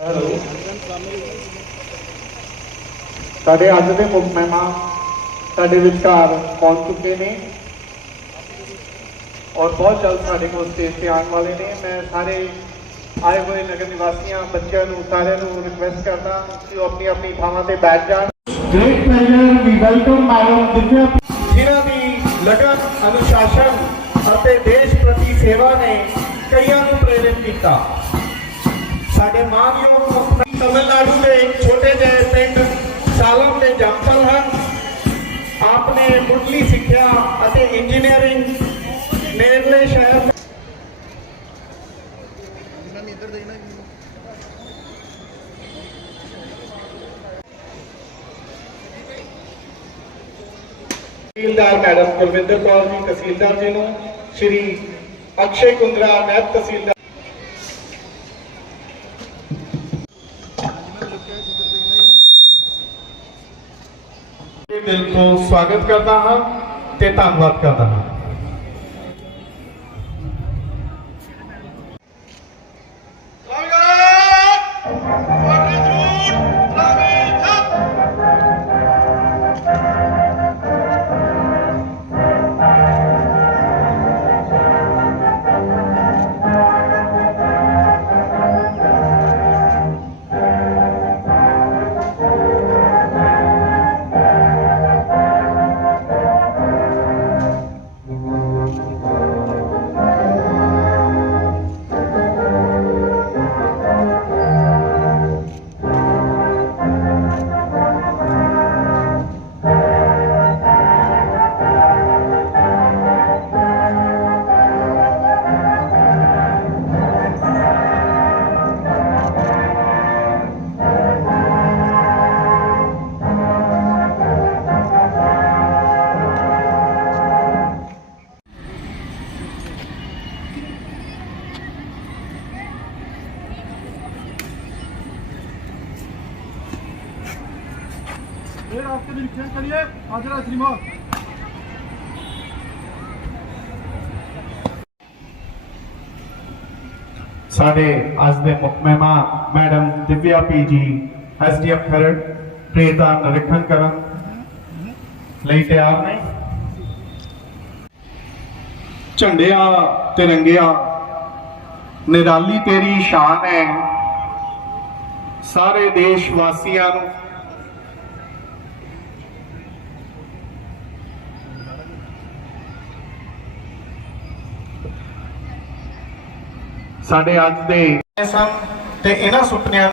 Hello. ਸਾਡੇ ਅੱਜ ਦੇ ਮੁੱਖ ਮਹਿਮਾਨ ਸਾਡੇ ਵਿਚਕਾਰ ਪਹੁੰਚ ਚੁੱਕੇ ਨੇ ਔਰ ਬਹੁਤ ਜਲਦ ਸਾਡੇ ਕੋਲ ਸਟੇਜ ਤੇ ਆਉਣ ਵਾਲੇ ਨੇ। ਮੈਂ ਸਾਰੇ ਆਏ ਹੋਏ ਨਗਰ ਨਿਵਾਸੀਆਂ ਬੱਚਿਆਂ ਨੂੰ ਸਾਰਿਆਂ ਨੂੰ ਰਿਕਵੈਸਟ ਕਰਦਾ ਕਿ ਉਹ ਆਪਣੀ ਆਪਣੀ ਥਾਵਾਂ ਤੇ ਬੈਠ ਜਾਣ। ਗ੍ਰੇਟ ਪਲੇਜ਼ਰ ਵੀ ਵੈਲਕਮ ਮੈਡਮ ਦਿਵਿਆ ਜਿਨ੍ਹਾਂ ਦੀ ਲਗਨ ਅਨੁਸ਼ਾਸਨ ਅਤੇ ਦੇਸ਼ ਪ੍ਰਤੀ ਸੇਵਾ ਨੇ ਕਈਆਂ ਨੂੰ ਪ੍ਰੇਰਿਤ ਕੀਤਾ। ਮਾਨਯੋਗ ਮੁੱਖ ਤਮਿਲਨਾਡੂ ਦੇ ਇੱਕ ਛੋਟੇ ਜਿਹੇ ਪਿੰਡ ਸਾਲਮ ਦੇ ਜੰਪਲ ਹਨ। ਆਪਨੇ ਮੁੱਢਲੀ ਸਿੱਖਿਆ ਅਤੇ ਇੰਜੀਨੀਅਰਿੰਗ ਨੇੜਲੇ ਸ਼ਹਿਰ ਤਹਿਸੀਲਦਾਰ ਮੈਡਮ ਕੁਲਵਿੰਦਰ ਕੌਰ ਜੀ, ਤਹਿਸੀਲਦਾਰ ਜੀ ਨੂੰ, ਸ਼੍ਰੀ ਅਕਸ਼ੇ ਕੁੰਦਰਾ ਨਾਇਬ ਤਹਿਸੀਲਦਾਰ ਦਿਲ ਤੋਂ ਸਵਾਗਤ ਕਰਦਾ ਹਾਂ ਤੇ ਧੰਨਵਾਦ ਕਰਦਾ ਹਾਂ। ਇਹ ਰਾਸਤੇ ਦੀ ਰਿਕਸ਼ਾ ਕਰੀਏ ਆਜਰਾ ਸ਼੍ਰੀਮਾਨ। ਸਾਡੇ ਅੱਜ ਦੇ ਮੁੱਖ ਮਹਿਮਾਨ ਮੈਡਮ ਦਿਵਿਆ ਪੀ ਜੀ ਐਸਡੀਐਫ ਖਰੜ ਪ੍ਰੇਰ ਨਿਰੀਖਣ ਕਰਨ ਲਈ ਤਿਆਰ ਨੇ। ਝੰਡਿਆਂ ਤਿਰੰਗਿਆਂ ਨਿਰਾਲੀ ਤੇਰੀ ਸ਼ਾਨ ਹੈ। ਸਾਰੇ ਦੇਸ਼ ਵਾਸੀਆਂ ਨੂੰ ਸਾਡੇ ਅੱਜ ਦੇ ਸਨ ਤੇ ਇਹਨਾਂ ਸੁਪਨਿਆਂ